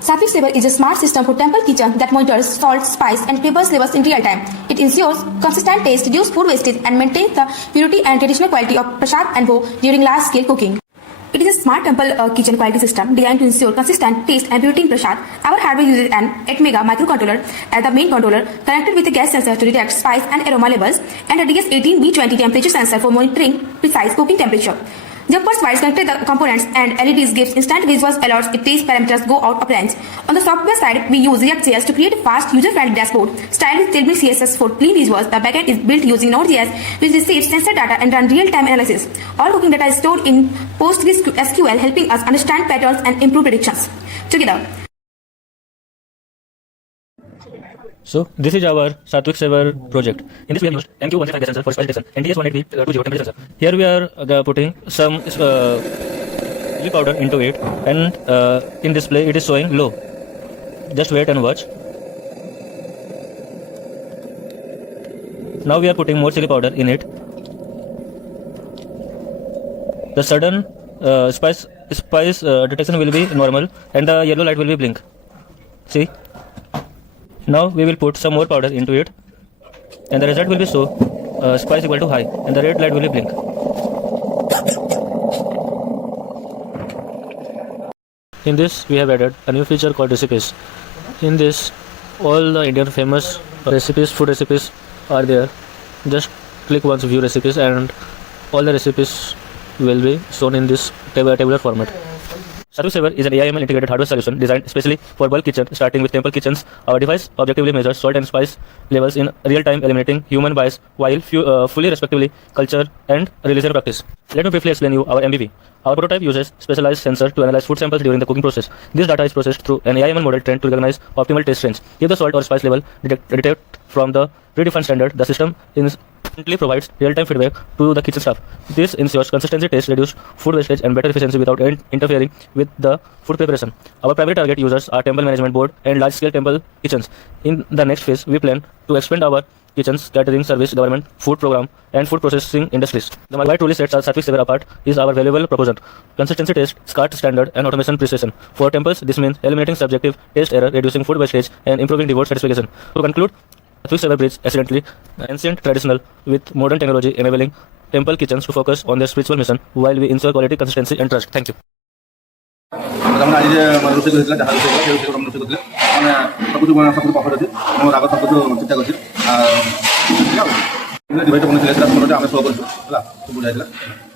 Sattvic Saver is a smart system for temple kitchen that monitors salt, spice, and peppers levels in real time. It ensures consistent taste, reduces food wastage, and maintains the purity and traditional quality of prasad and bhog during large-scale cooking. It is a smart temple kitchen quality system designed to ensure consistent taste and purity in prasad. Our hardware uses an 8 mega microcontroller as the main controller, connected with a gas sensor to detect spice and aroma levels, and a DS18B20 temperature sensor for monitoring precise cooking temperature. The first wires connected the components and LEDs gives instant visual alerts if these parameters go out of range. On the software side, we use React.js to create a fast, user-friendly dashboard styled with Tailwind CSS for clean visuals. The backend is built using Node.js, which receives sensor data and run real-time analysis. All cooking data is stored in PostgreSQL, helping us understand patterns and improve predictions. Together. So this is our Sattvic Saver project. In this we have used MQ135 gas sensor for spice detection and DS18020 temperature sensor. Here we are putting some chili powder into it, and in display it is showing low. Just wait and watch. Now we are putting more chili powder in it. The sudden spice detection will be normal and the yellow light will be blink. See? Now we will put some more powder into it, and the result will be show spice equal to high, and the red light will be blink. In this we have added a new feature called recipes. In this all the Indian famous recipes, food recipes are there. Just click once view recipes and all the recipes will be shown in this tabular format. Sattvic Saver is an AIML integrated hardware solution designed especially for bulk kitchen, starting with temple kitchens. Our device objectively measures salt and spice levels in real time, eliminating human bias while fully respectively culture and religion practice. Let me briefly explain you our MVP. Our prototype uses specialized sensor to analyze food samples during the cooking process. This data is processed through an AIML model trained to recognize optimal taste range. If the salt or spice level detect from the predefined standard, the system instantly provides real-time feedback to the kitchen staff. This ensures consistency, taste, reduced food wastage, and better efficiency without interfering with the food preparation. Our primary target users are temple management board and large-scale temple kitchens. In the next phase, we plan to expand our kitchens, catering service, government, food program, and food processing industries. The what truly sets our Sattvic Saver apart is our valuable proposition: consistency taste, SCART standard, and automation precision. For temples, this means eliminating subjective taste error, reducing food wastage, and improving devote satisfaction. To conclude, Sattvic Saver bridge accidentally ancient traditional with modern technology, enabling temple kitchens to focus on their spiritual mission while we ensure quality, consistency, and trust. Thank you. Device